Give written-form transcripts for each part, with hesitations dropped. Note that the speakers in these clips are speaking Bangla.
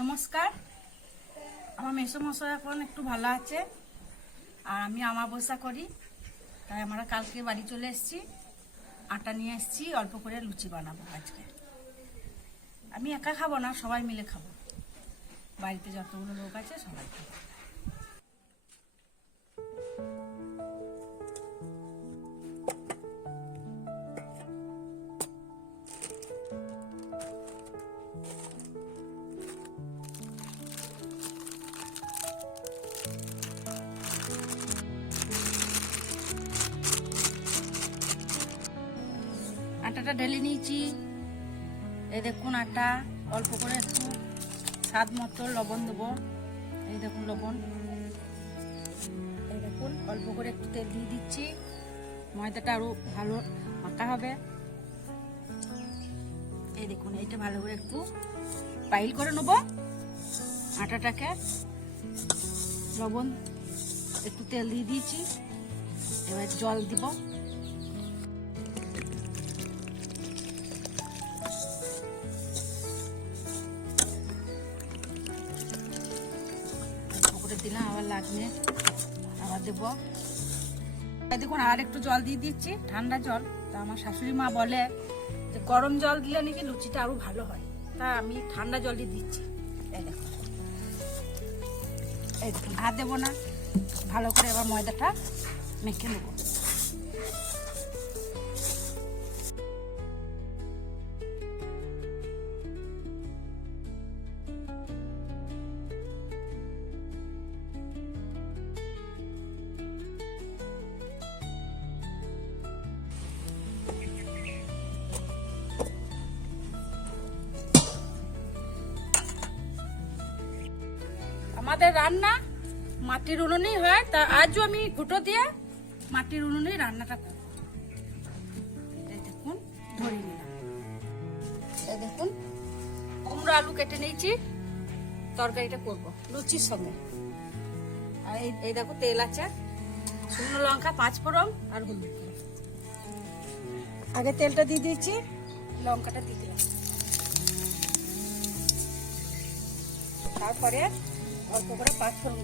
নমস্কার। আমার মেসোমশাই এখন একটু ভালো আছে, আর আমি আমাবস্যা করি, তাই আমরা কালকে বাড়ি চলে এসেছি। আটা নিয়ে এসেছি, অল্প করে লুচি বানাবো আজকে। আমি একা খাবো না, সবাই মিলে খাবো, বাড়িতে যতগুলো লোক আছে সবাই খাবো। আটাটা ঢেলে নিয়েছি। এই দেখুন আটা, অল্প করে একটু স্বাদ মতো লবণ দেবো। এই দেখুন লবণ। এই দেখুন অল্প করে একটু তেল দিয়ে দিচ্ছি, ময়দাটা আরো ভালো মাখা হবে। এই দেখুন এইটা ভালো করে একটু পাইল করে নেব আটাটাকে। লবণ একটু তেল দিয়ে দিয়েছি, এবার জল দিব। দিলাম, আবার লাগবে, আবার দেবো। দেখুন আর একটু জল দিয়ে দিচ্ছি, ঠান্ডা জল। তা আমার শাশুড়ি মা বলে যে গরম জল দিলে নাকি লুচিটা আরো ভালো হয়, তা আমি ঠান্ডা জল দিয়ে দিচ্ছি। এই দেখুন, এই দেখুন আর দেবো না, ভালো করে এবার ময়দাটা মেখে নেবো। আমাদের রান্না মাটির উনুনেই হয়, তা আজও আমি ঘুটো দিয়ে মাটির উনুনেই রান্নাটা করব। এই দেখুন ধরে নিলাম। এই দেখুন কুমড়ো আলু কেটে নিয়েছি, তরকারিটা করব লুচির সঙ্গে। আর এই দেখো তেল আছে, শুকনো লঙ্কা, 5 ফোড়ন আর হলুদ। আগে তেলটা দিয়ে দিয়েছি, লঙ্কাটা দিয়ে দিলাম। তারপরে অল্প করে 5 ফোড়ন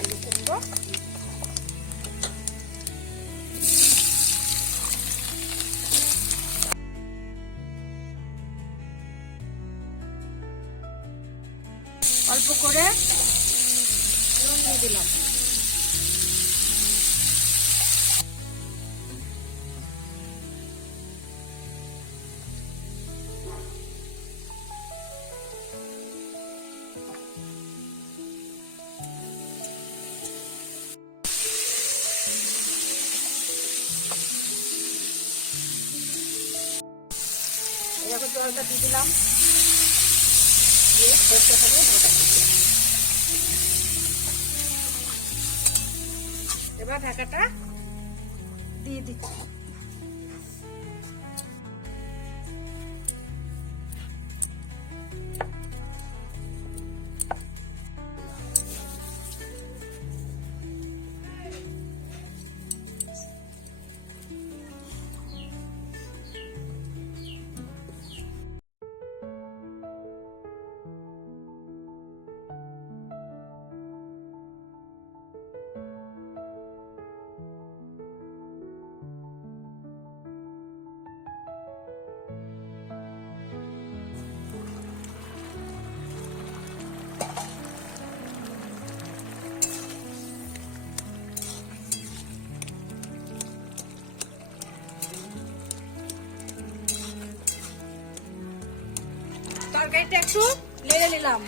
আলু কুমড়ো। অল্প করে নুন দিয়ে দিলাম। এরকম জলটা দিয়ে দিলাম, দিয়ে করতে হবে। এবার ঢাকাটা দিয়ে দিচ্ছি। তরকারিটা একটু নেড়ে নিলাম,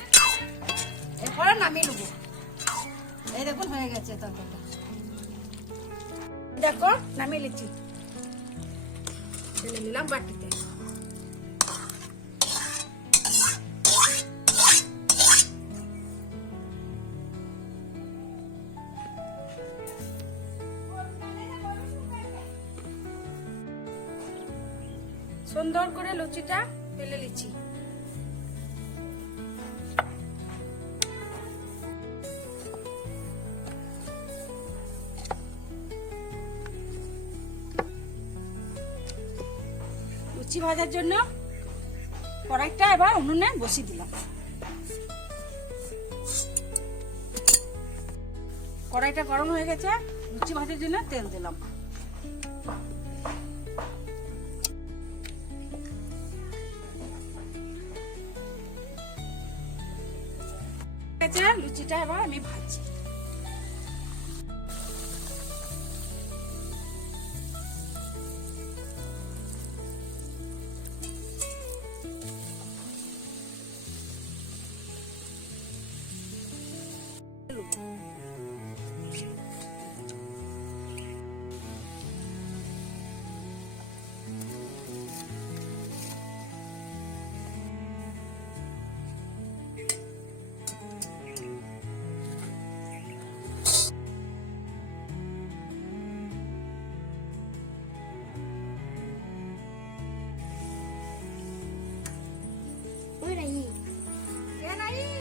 এরপরে নামিয়ে নেবো। এই দেখুন হয়ে গেছে তরকারিটা, দেখো নামিয়ে নিচ্ছি, ঢেলে নিলাম বাটিতে। সুন্দর করে লুচিটা বেলে নিচ্ছি। লুচি ভাজার জন্য কড়াইটা এবার উনুনে বসিয়ে দিলাম। কড়াইটা গরম হয়ে গেছে, লুচি ভাজার জন্য তেল দিলাম। লুচিটা এবার আমি ভাজছি।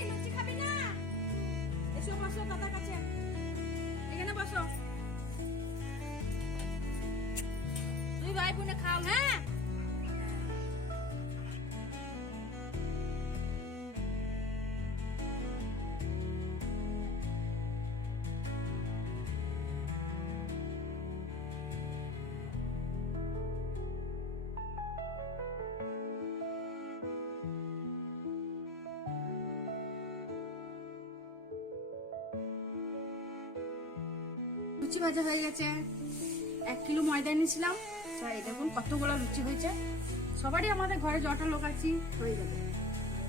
লুচি খাবি না? এসো বসো দাদার কাছে, এখানে বসো। তুই ভাই বোনে খাও, হ্যাঁ? লুচি ভাজা হয়ে গেছে। 1 কিলো ময়দা নিয়েছিলাম, তাই দেখুন কতগুলো লুচি হয়েছে। সবারই আমাদের ঘরে যটা লোক আছি হয়ে যাবে।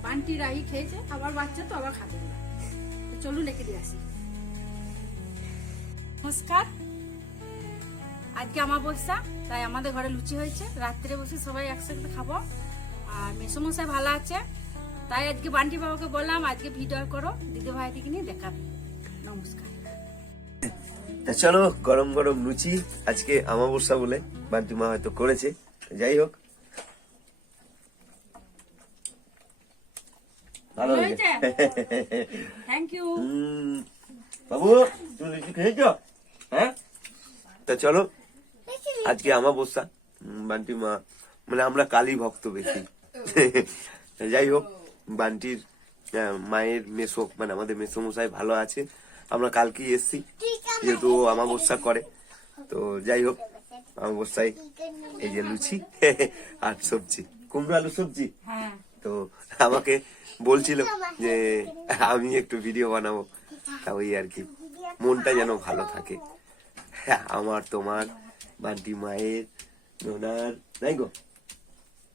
বান্টি রাহি খেয়েছে, আবার বাচ্চা তো আবার খাবে না। তো চলুন রেখে দিয়ে আসি। নমস্কার, আজকে অমাবস্যা, তাই আমাদের ঘরে লুচি হয়েছে। রাত্রে বসে সবাই একসাথে খাবো। আর মেসোমশাই ভালো আছে, তাই আজকে বান্টি বাবাকে বললাম আজকে ভিডিও করো, দিদি ভাইদিকে নিয়ে দেখাবে। নমস্কার। চলো, গরম গরম লুচি আজকে অমাবস্যা বলে বান্টি মা হয়তো করেছে, যাই হোক ভালো হয়েছে। Thank you. বাবু, তুমি লুচি খেয়েছো? হ্যাঁ, তা চলো, আজকে অমাবস্যা, বান্টি মা মানে আমরা কালী ভক্ত বেশি। যাই হোক, বান্টির মায়ের মেসো মানে আমাদের মেসোমশাই ভালো আছে। আমরা কালকেই এসছি, যেহেতু অমাবস্যা করে। তো যাই হোক, অমাবস্যায় এই যে লুচি আর সবজি, কুমড়ো আলু সবজি। তো আমাকে বলছিল যে আমি একটু ভিডিও বানাবো, তা ওই আর কি, মনটা যেন ভালো থাকে। আমার, তোমার, বান্টি মায়ের, নোনার, নাই গো।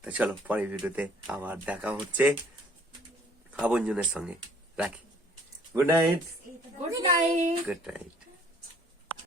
তা চলো, পরের ভিডিওতে আবার দেখা হচ্ছে আপনজনের সঙ্গে। রাখি। Good night. Good night. Good night.